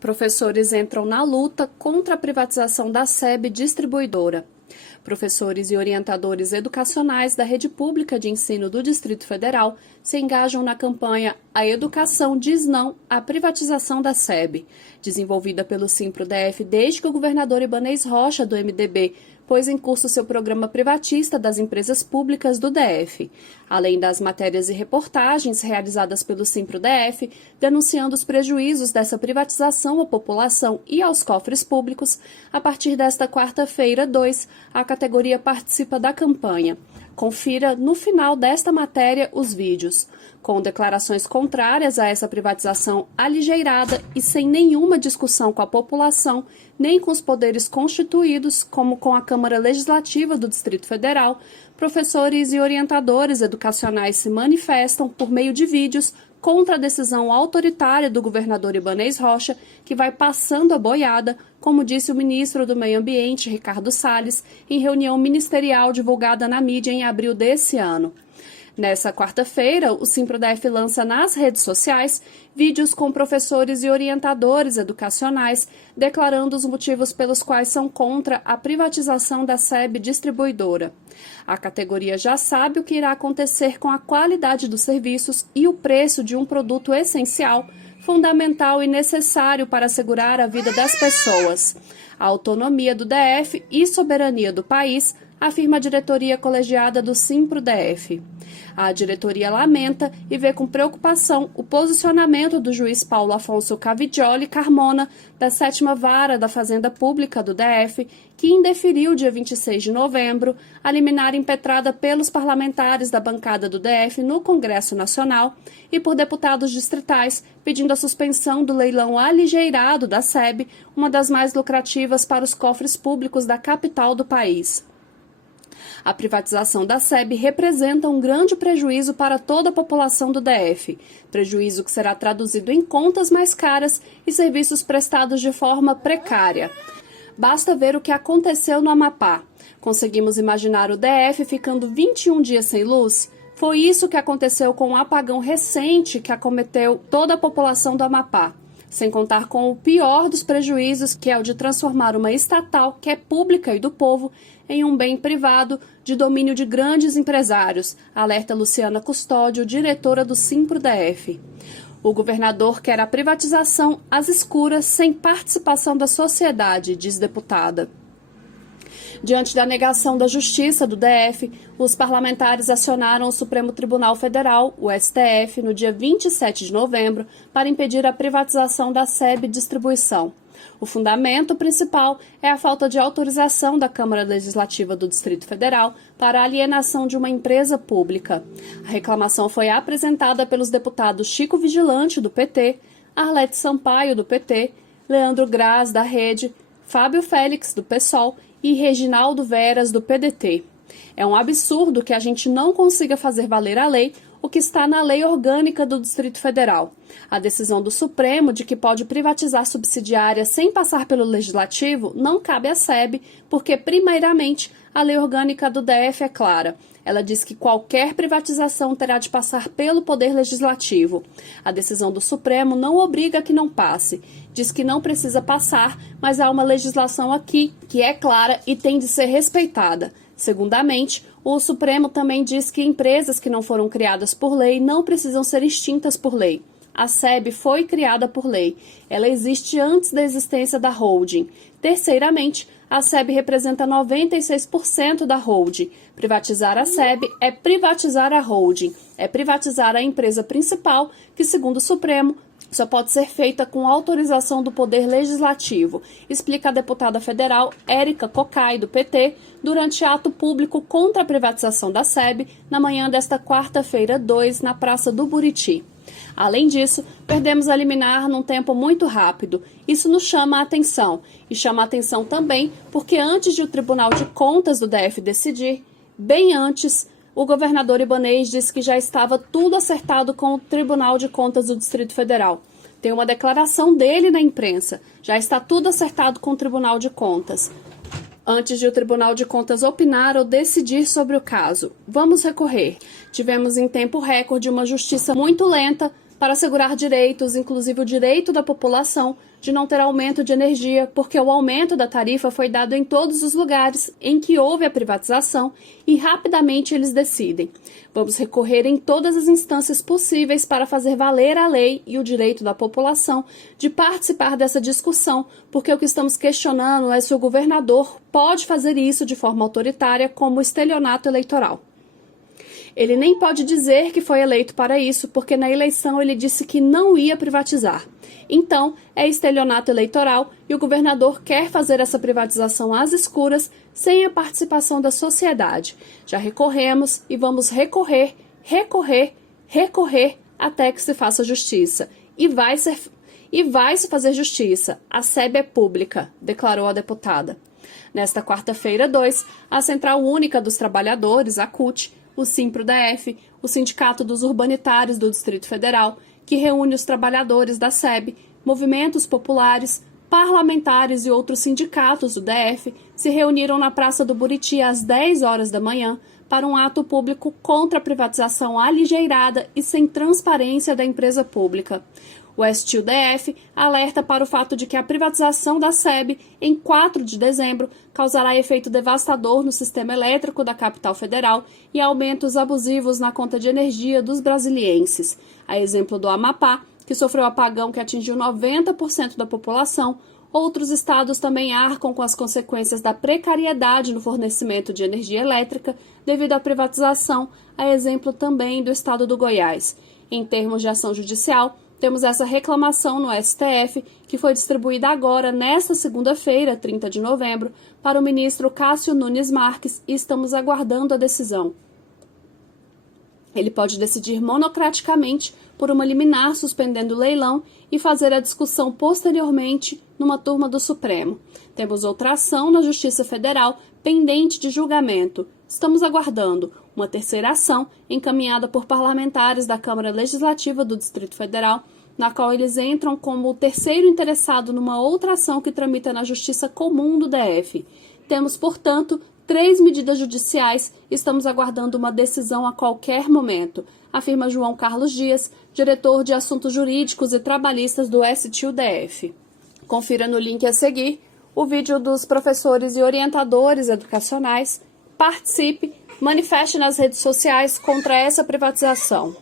Professores entram na luta contra a privatização da SEB Distribuidora. Professores e orientadores educacionais da rede pública de ensino do Distrito Federal se engajam na campanha A Educação Diz Não à Privatização da SEB, desenvolvida pelo Simpro-DF desde que o governador Ibanez Rocha, do MDB, pôs em curso seu programa privatista das empresas públicas do DF. Além das matérias e reportagens realizadas pelo Simpro-DF, denunciando os prejuízos dessa privatização à população e aos cofres públicos, a partir desta quarta-feira, 2, a categoria participa da campanha. Confira no final desta matéria os vídeos. Com declarações contrárias a essa privatização aligeirada e sem nenhuma discussão com a população, nem com os poderes constituídos, como com a Câmara Legislativa do Distrito Federal, professores e orientadores educacionais se manifestam por meio de vídeos contra a decisão autoritária do governador Ibanez Rocha, que vai passando a boiada, como disse o ministro do Meio Ambiente, Ricardo Salles, em reunião ministerial divulgada na mídia em abril desse ano. Nessa quarta-feira, o Simpro-DF lança nas redes sociais vídeos com professores e orientadores educacionais declarando os motivos pelos quais são contra a privatização da SEB Distribuidora. A categoria já sabe o que irá acontecer com a qualidade dos serviços e o preço de um produto essencial, fundamental e necessário para assegurar a vida das pessoas, a autonomia do DF e soberania do país, afirma a diretoria colegiada do Simpro-DF. A diretoria lamenta e vê com preocupação o posicionamento do juiz Paulo Afonso Cavigioli Carmona, da 7ª Vara da Fazenda Pública do DF, que indeferiu, dia 26 de novembro, a liminar impetrada pelos parlamentares da bancada do DF no Congresso Nacional e por deputados distritais, pedindo a suspensão do leilão aligeirado da SEB, uma das mais lucrativas para os cofres públicos da capital do país. A privatização da SEB representa um grande prejuízo para toda a população do DF, prejuízo que será traduzido em contas mais caras e serviços prestados de forma precária. Basta ver o que aconteceu no Amapá. Conseguimos imaginar o DF ficando 21 dias sem luz? Foi isso que aconteceu com o apagão recente que acometeu toda a população do Amapá. Sem contar com o pior dos prejuízos, que é o de transformar uma estatal, que é pública e do povo, em um bem privado de domínio de grandes empresários, alerta Luciana Custódio, diretora do Simpro-DF. O governador quer a privatização às escuras, sem participação da sociedade, diz deputada. Diante da negação da Justiça do DF, os parlamentares acionaram o Supremo Tribunal Federal, o STF, no dia 27 de novembro, para impedir a privatização da SEB Distribuição. O fundamento principal é a falta de autorização da Câmara Legislativa do Distrito Federal para a alienação de uma empresa pública. A reclamação foi apresentada pelos deputados Chico Vigilante, do PT, Arlete Sampaio, do PT, Leandro Graz, da Rede, Fábio Félix, do PSOL, e Reginaldo Veras, do PDT. É um absurdo que a gente não consiga fazer valer a lei, o que está na Lei Orgânica do Distrito Federal. A decisão do Supremo de que pode privatizar subsidiária sem passar pelo Legislativo não cabe à SEB, porque, primeiramente, a Lei Orgânica do DF é clara. Ela diz que qualquer privatização terá de passar pelo Poder Legislativo. A decisão do Supremo não obriga a que não passe. Diz que não precisa passar, mas há uma legislação aqui que é clara e tem de ser respeitada. Segundamente, o Supremo também diz que empresas que não foram criadas por lei não precisam ser extintas por lei. A SEB foi criada por lei. Ela existe antes da existência da holding. Terceiramente, a SEB representa 96% da holding. Privatizar a SEB é privatizar a holding. É privatizar a empresa principal, que, segundo o Supremo, só pode ser feita com autorização do Poder Legislativo, explica a deputada federal Érica Cocai, do PT, durante ato público contra a privatização da SEB, na manhã desta quarta-feira, 2, na Praça do Buriti. Além disso, perdemos a liminar num tempo muito rápido. Isso nos chama a atenção. E chama a atenção também porque antes de o Tribunal de Contas do DF decidir, bem antes, o governador Ibanez disse que já estava tudo acertado com o Tribunal de Contas do Distrito Federal. Tem uma declaração dele na imprensa. Já está tudo acertado com o Tribunal de Contas. Antes de o Tribunal de Contas opinar ou decidir sobre o caso, vamos recorrer. Tivemos em tempo recorde uma justiça muito lenta, para assegurar direitos, inclusive o direito da população de não ter aumento de energia, porque o aumento da tarifa foi dado em todos os lugares em que houve a privatização e rapidamente eles decidem. Vamos recorrer em todas as instâncias possíveis para fazer valer a lei e o direito da população de participar dessa discussão, porque o que estamos questionando é se o governador pode fazer isso de forma autoritária como estelionato eleitoral. Ele nem pode dizer que foi eleito para isso, porque na eleição ele disse que não ia privatizar. Então, é estelionato eleitoral e o governador quer fazer essa privatização às escuras, sem a participação da sociedade. Já recorremos e vamos recorrer até que se faça justiça. E vai se fazer justiça. A SEB é pública, declarou a deputada. Nesta quarta-feira, 2, a Central Única dos Trabalhadores, a CUT, o Simpro-DF, o Sindicato dos Urbanitários do Distrito Federal, que reúne os trabalhadores da SEB, movimentos populares, parlamentares e outros sindicatos do DF, se reuniram na Praça do Buriti às 10 horas da manhã para um ato público contra a privatização aligeirada e sem transparência da empresa pública. O STU-DF alerta para o fato de que a privatização da SEB, em 4 de dezembro, causará efeito devastador no sistema elétrico da capital federal e aumentos abusivos na conta de energia dos brasilienses. A exemplo do Amapá, que sofreu apagão que atingiu 90% da população, outros estados também arcam com as consequências da precariedade no fornecimento de energia elétrica devido à privatização, a exemplo também do estado do Goiás. Em termos de ação judicial, temos essa reclamação no STF, que foi distribuída agora, nesta segunda-feira, 30 de novembro, para o ministro Cássio Nunes Marques e estamos aguardando a decisão. Ele pode decidir monocraticamente por uma liminar suspendendo o leilão e fazer a discussão posteriormente numa turma do Supremo. Temos outra ação na Justiça Federal pendente de julgamento. Estamos aguardando uma terceira ação encaminhada por parlamentares da Câmara Legislativa do Distrito Federal, na qual eles entram como o terceiro interessado numa outra ação que tramita na Justiça Comum do DF. Temos, portanto, 3 medidas judiciais e estamos aguardando uma decisão a qualquer momento, afirma João Carlos Dias, diretor de Assuntos Jurídicos e Trabalhistas do STU-DF. Confira no link a seguir o vídeo dos professores e orientadores educacionais. Participe, manifeste nas redes sociais contra essa privatização.